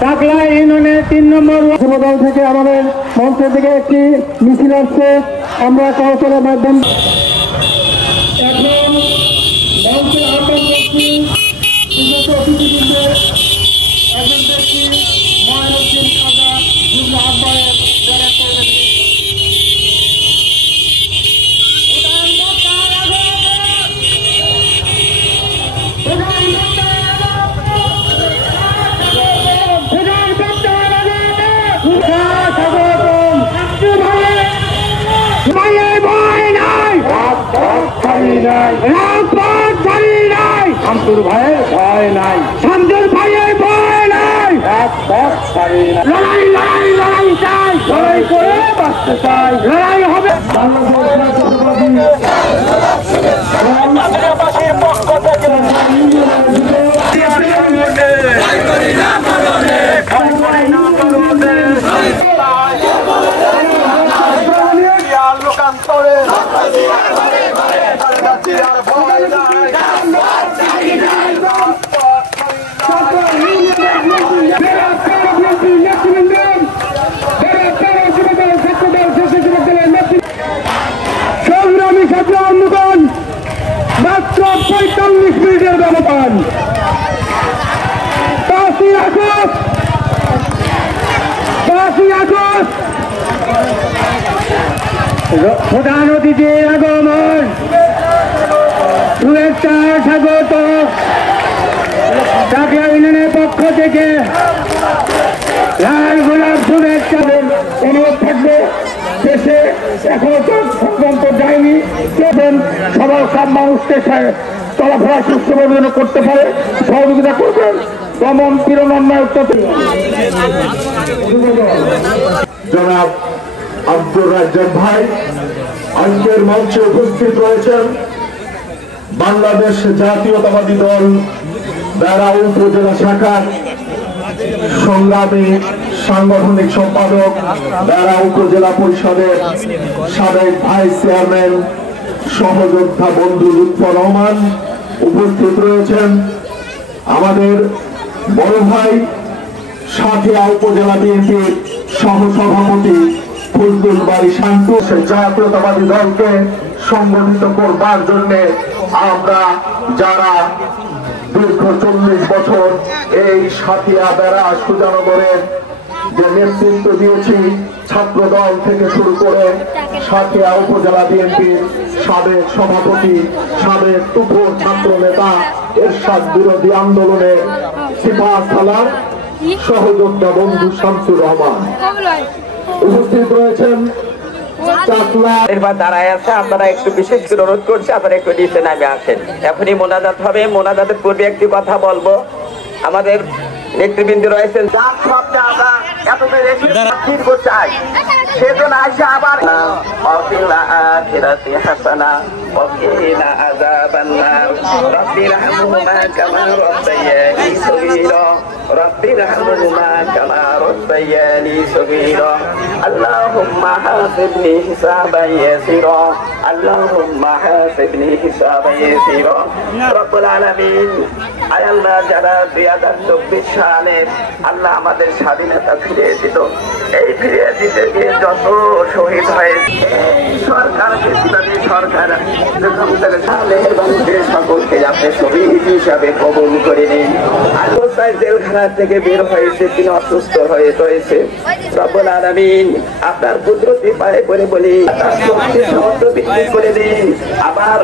টাকলা ইউনিয়নের 3 নম্বর যুবদল থেকে আমাদের মঞ্চ থেকে একটি মিছিল আসছে। আমরা কৌশলের মাধ্যমে এখন মঞ্চের আহ্বান করছি অতিথিবৃন্দের একজন ব্যক্তি ময়নুদ্দিন খাজা যুগ্ম আহ্বায়ক যারা করেছেন। শামসুর ভাইয়ের ভয় নাই, শামসুর ভাইয়ের ভয় নাই, লড়াই লড়াই লড়াই চাই, লড়াই করে বাঁচতে চাই, লড়াই হবে। মাত্র 45 মিনিটের ব্যবধান। 5ই আগস্ট প্রধান অতিথির আগমন, শুভেচ্ছা স্বাগত টাকলা ইউনিয়নের পক্ষ থেকে লাল গোলাপ শুভেচ্ছা। অনুরোধ থাকবে দেশে এখনো তো সংক্রান্ত যায়নি, সবার সব মানুষকে চলাফেরা সুস্থভাবে যেন করতে পারে সহযোগিতা করবেন। দমন পীড়ন অন্যায় জনাব আব্দুর রাজ্জাক ভাই আজকের মঞ্চে উপস্থিত রয়েছেন বাংলাদেশ জাতীয়তাবাদী দল বেড়া উপজেলা শাখার সংগ্রামী সাংগঠনিক সম্পাদক, বেড়া উপজেলা পরিষদের সাবেক ভাইস চেয়ারম্যান সহযোদ্ধা বন্ধু লুৎফর রহমান উপস্থিত রয়েছেন। আমাদের বড় ভাই সাথিয়া উপজেলা বিএনপির সহসভাপতি ফজলুল বাড়ি শান্তু জাতীয়তাবাদী দলকে সংগঠিত করবার জন্য আমরা যারা দীর্ঘ 40 বছর এই সাথিয়া বেড়া সুজানগরের যে নেতৃত্ব দিয়েছি, ছাত্র দল থেকে শুরু করে সাথিয়া উপজেলা বিএনপির সাবেক সভাপতি, সাবেক তুফর ছাত্র নেতা, এরশাদ বিরোধী আন্দোলনের সিপাহ সালার সহযোদ্ধা বন্ধু শামসুর রহমান উপস্থিত রয়েছেন। দাঁড়ায় আছে, আপনারা একটু বিশেষ করে অনুরোধ করছি, আপনারা একটু নিচে নামে আসেন। এখনই মোনাজাত হবে। মোনাজাতের পূর্বে একটি কথা বলবো। আমাদের নেতৃবৃন্দ রয়েছেন, চাই সেজন্য আসে আবার আল্লাহুম্মা হাসিবনি হিসাবান ইয়াসিরা, আল্লাহুম্মা হাসিবনি হিসাবান ইয়াসিরা। রব্বুল আলামিন, আয় আল্লাহ, যারা 2024 সালের আল্লাহ আমাদের স্বাধীনতা ফিরিয়ে দিল, এই ফিরিয়ে দিতে গিয়ে যত শহীদ হয়েছে সরকার ইসলামী সরকার সকলকে আপনি শহীদ হিসাবে কবুল করে নিন। আলোচায় জেলখানা থেকে বের হয়েছে, তিনি অসুস্থ হয়ে রয়েছে। রব্বুল আলামিন, আপনার কুদরতি পায়ে করে বলি তার শক্তি সমস্ত বৃদ্ধি করে দিন, আবার